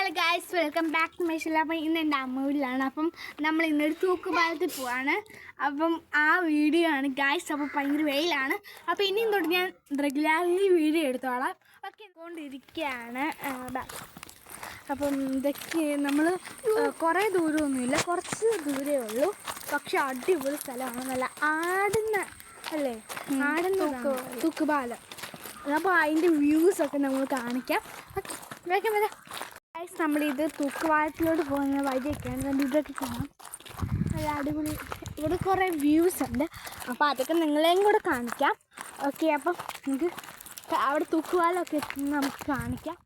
Hello guys, welcome back to my channel. അപ്പം ഇന്ന് എൻ്റെ അമ്മൂരിലാണ്. അപ്പം നമ്മൾ ഇന്നൊരു തൂക്കുപാലത്തിൽ പോവാണ്. അപ്പം ആ വീഡിയോ ആണ് ഗൈസ്. അപ്പോൾ ഭയങ്കര വെയിലാണ്. അപ്പോൾ ഇനിയും തൊട്ട് ഞാൻ റെഗുലർലി വീഡിയോ എടുത്തോളാം. ഓക്കെ, കൊണ്ടിരിക്കുകയാണ്. അപ്പം ഇതൊക്കെ നമ്മൾ കുറേ ദൂരമൊന്നുമില്ല, കുറച്ച് ദൂരമേ ഉള്ളൂ. പക്ഷെ അടിപൊളി സ്ഥലമാണ്, നല്ല ആടുന്ന അല്ലേ, ആടുന്ന തൂക്കുപാലം. അപ്പോൾ അതിൻ്റെ വ്യൂസൊക്കെ നമ്മൾ കാണിക്കാം. ഓക്കെ, വേഗം വരാം. നമ്മളിത് തൂക്കുപാലത്തിലോട്ട് പോകുന്ന വഴിയൊക്കെയാണ്. കണ്ട് ഇതൊക്കെ കാണാം, നല്ല അടിപൊളി. ഇവിടെ കുറേ വ്യൂസ് ഉണ്ട്, അപ്പോൾ അതൊക്കെ നിങ്ങളെയും കൂടെ കാണിക്കാം. ഓക്കെ, അപ്പം നമുക്ക് അവിടെ തൂക്കുപാലമൊക്കെ എത്തുന്നത് നമുക്ക് കാണിക്കാം.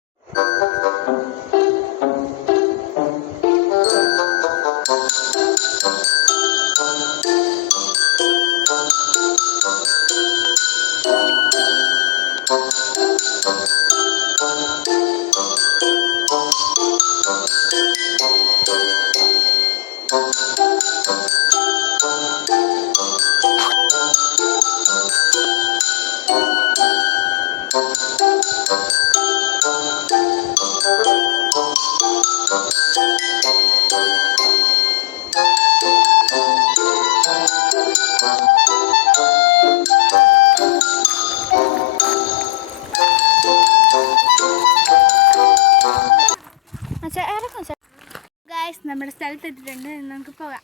ഗൈസ്, നമ്മുടെ സ്ഥലത്ത് എത്തിയിട്ടുണ്ട്. നമുക്ക് പോകാം.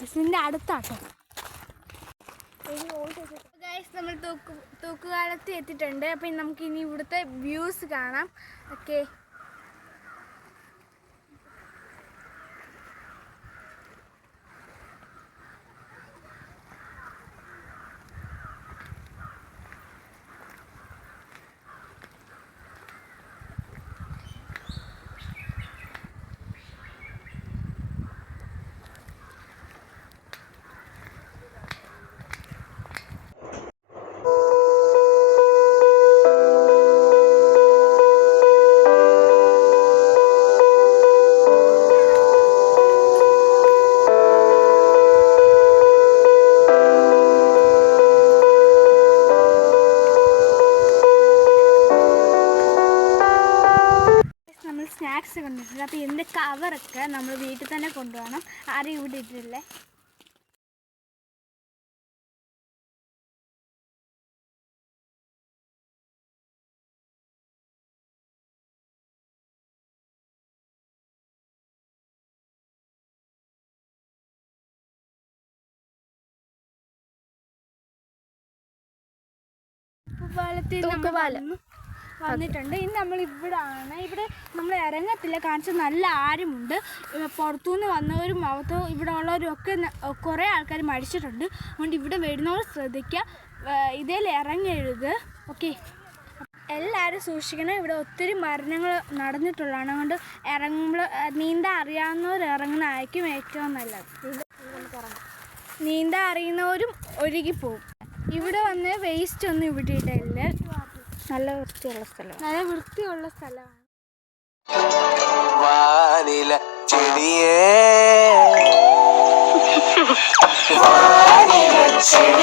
ബസ്സിൻ്റെ അടുത്താട്ടോ ഗൈസ്. നമ്മൾ തൂക്കുപാലത്തിൽ എത്തിയിട്ടുണ്ട്. അപ്പം നമുക്ക് ഇനി ഇവിടുത്തെ വ്യൂസ് കാണാം. ഓക്കെ, സ്നാക്സ് കൊണ്ടുവരുന്നത്. അപ്പോൾ ഇതിൻ്റെ കവറൊക്കെ നമ്മൾ വീട്ടിൽ തന്നെ കൊണ്ടുപോകണം. ആരും ഇവിടെ ഇട്ടില്ലേ. തൂക്കുപാലത്തിൽ വന്നിട്ടുണ്ട്. ഇനി നമ്മൾ ഇവിടാണ്. ഇവിടെ നമ്മൾ ഇറങ്ങത്തില്ല, കാണിച്ചാൽ നല്ല ആരുമുണ്ട്. പുറത്തുനിന്ന് വന്നവരും ഇവിടെ ഉള്ളവരും ഒക്കെ കുറേ ആൾക്കാർ മരിച്ചിട്ടുണ്ട്. അതുകൊണ്ട് ഇവിടെ വരുന്നവർ ശ്രദ്ധിക്കുക, ഇതിൽ ഇറങ്ങരുത്. ഓക്കെ, എല്ലാവരും സൂക്ഷിക്കണം. ഇവിടെ ഒത്തിരി മരണങ്ങൾ നടന്നിട്ടുള്ളതാണ്. അതുകൊണ്ട് ഇറങ്ങുമ്പോൾ നീന്താൻ അറിയാവുന്നവർ ഇറങ്ങുന്നതായിരിക്കും ഏറ്റവും നല്ലത്. നീന്താൻ അറിയുന്നവരും ഒഴുകിപ്പോവും. ഇവിടെ വന്ന് വേസ്റ്റ് ഒന്നും ഇവിടെ ഇടയില്ല. നല്ല വൃത്തിയുള്ള സ്ഥലമാണ്, നല്ല വൃത്തിയുള്ള സ്ഥലമാണ്. വാനില ചെടിയേ വാനില ചെടി